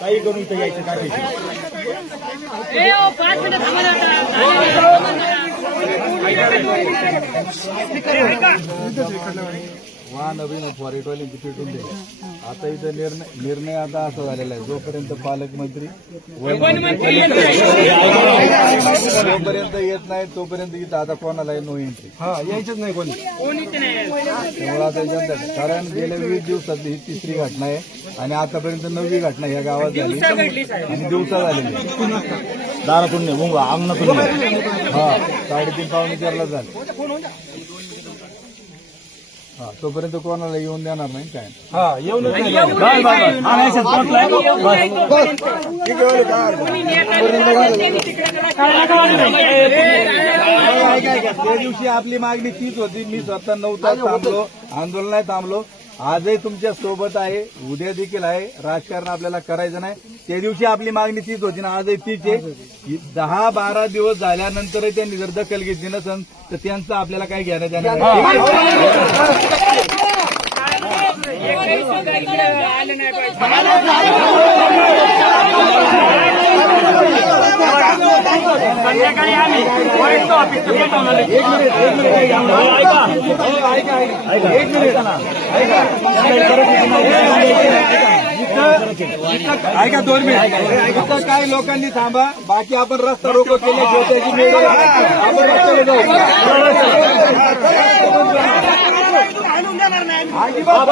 काही करून इथं यायचं काय वा नवीन फॉरेटवाली पेटून दे आता इथं निर्णय निर्णय आता असा झालेला आहे. जोपर्यंत पालकमंत्री जोपर्यंत येत नाही तोपर्यंत इथं आता कोणालाही नो एंट्री हा यायचंच नाही कोणी. त्यामुळे आता जनता कारण गेल्या वीस दिवसातली ही तिसरी घटना आहे आणि आतापर्यंत नववी घटना या गावात झाली. आणि दिवसा झालेली दारातून नाही मुंग अंगणातून. हा साडेतीन पावणे चारला झाले. हा तोपर्यंत कोणाला येऊन देणार नाही काय हा. हा, ऐका. त्या दिवशी आपली मागणी तीच होती. मी स्वतः नऊ तास थांबलो आंदोलनात थांबलो. आजही तुमच्यासोबत आहे. उद्या देखील आहे. राजकारण आपल्याला करायचं नाही. त्या दिवशी आपली मागणी तीच होती ना आजही तीच आहे. दहा बारा दिवस झाल्यानंतरही त्यांनी जर दखल घेतली नसेल तर त्यांचं आपल्याला काय घेण्यात येणार एक मिनिट ऐका. दोन मिनिट इथं काही लोकांनी थांबा बाकी आपण रस्ता रोको केले त्याची आपण रस्त्याला जाऊ अजिबात